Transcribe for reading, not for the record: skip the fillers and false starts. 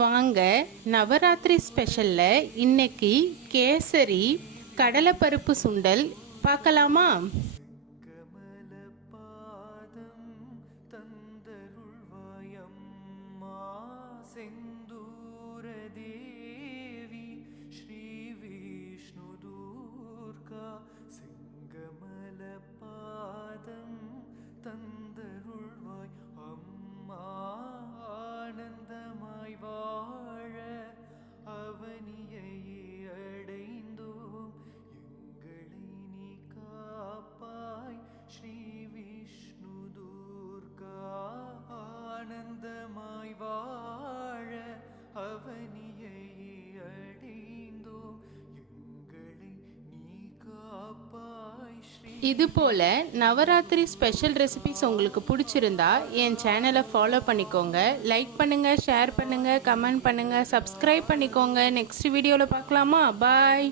வாங்க நவராத்திரி ஸ்பெஷல்ல இன்னைக்கு கேசரி கடலைப்பருப்பு சுண்டல் பார்க்கலாமா? தந்தருள்வாய் அம்மா ஆனந்தமாய் வாழ அவனியை அடைந்தோம் எங்களை நீ காப்பாய் ஸ்ரீ விஷ்ணு துர்கா ஆனந்தமாய் வாழ அவனியை அடைந்தோம் எங்களை நீ காப்பாய் ஸ்ரீ. இது போல் நவராத்திரி ஸ்பெஷல் ரெசிபிஸ் உங்களுக்கு பிடிச்சிருந்தா என் சேனலை ஃபாலோ பண்ணிக்கோங்க, லைக் பண்ணுங்கள், ஷேர் பண்ணுங்கள், கமெண்ட் பண்ணுங்கள், சப்ஸ்கிரைப் பண்ணிக்கோங்க. நெக்ஸ்ட் வீடியோவில் பார்க்கலாமா? பாய்.